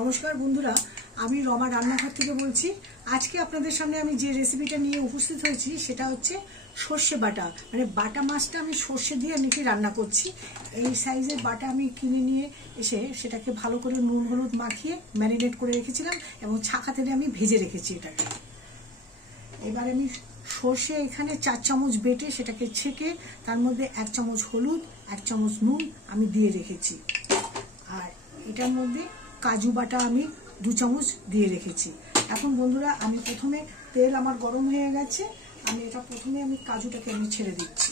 নমস্কার বন্ধুরা, আমি রমা রান্নাঘর থেকে বলছি। আজকে আপনাদের সামনে আমি যে রেসিপিটা নিয়ে উপস্থিত হয়েছি সেটা হচ্ছে সর্ষে বাটা, মানে বাটা মাছটা আমি সর্ষে দিয়ে নাকি রান্না করছি। এই সাইজের বাটা আমি কিনে নিয়ে এসে সেটাকে ভালো করে নুন হলুদ মাখিয়ে ম্যারিনেট করে রেখেছিলাম এবং ছাকা তেলে আমি ভেজে রেখেছি এটাকে। এবার আমি সর্ষে এখানে 4 চামচ বেটে সেটাকে ছেঁকে তার মধ্যে 1 চামচ হলুদ 1 চামচ নুন আমি দিয়ে রেখেছি। আর এটার মধ্যে কাজু বাটা আমি 2 চামচ দিয়ে রেখেছি। এখন বন্ধুরা আমি প্রথমে তেল আমার গরম হয়ে গেছে, আমি এটা প্রথমে আমি কাজুটাকে আমি ছেড়ে দিচ্ছি।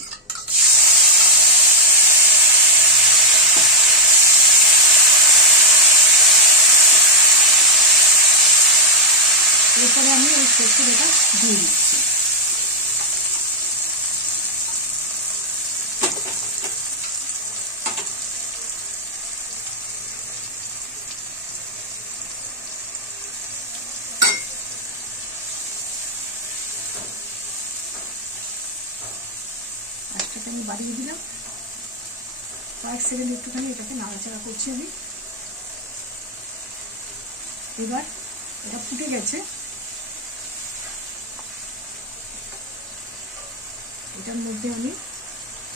এরপরে আমি ওই সর্ষে বাটা দিয়ে দিচ্ছি। আজটাকে আমি বাড়িয়ে দিলাম, কয়েক সেকেন্ড একটুখানি এটাকে নাড়াচাড়া করছি আমি। এবার এটা ফুটে গেছে, এটার মধ্যে আমি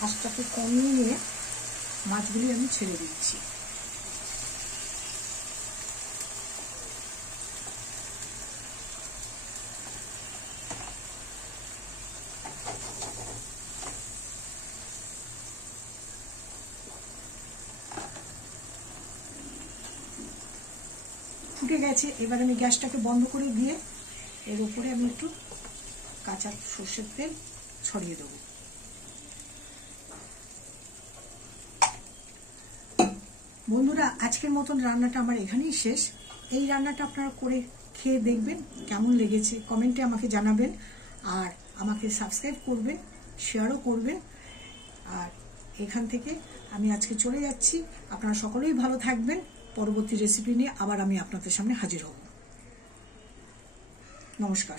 আঁচটাকে কমিয়ে নিয়ে মাছগুলি আমি ছেড়ে দিচ্ছি। ফুটে গেছে, এবার আমি গ্যাসটাকে বন্ধ করে দিয়ে এর উপরে আমি একটু কাঁচা সর্ষের তেল ছড়িয়ে দেবো। বন্ধুরা, আজকের মতন রান্নাটা আমার এখানেই শেষ। এই রান্নাটা আপনারা করে খেয়ে দেখবেন কেমন লেগেছে, কমেন্টে আমাকে জানাবেন। আর আমাকে সাবস্ক্রাইব করবেন, শেয়ারও করবেন। আর এখান থেকে আমি আজকে চলে যাচ্ছি। আপনারা সকলেই ভালো থাকবেন। পরবর্তী রেসিপি নিয়ে আবার আমি আপনাদের সামনে হাজির হব। নমস্কার।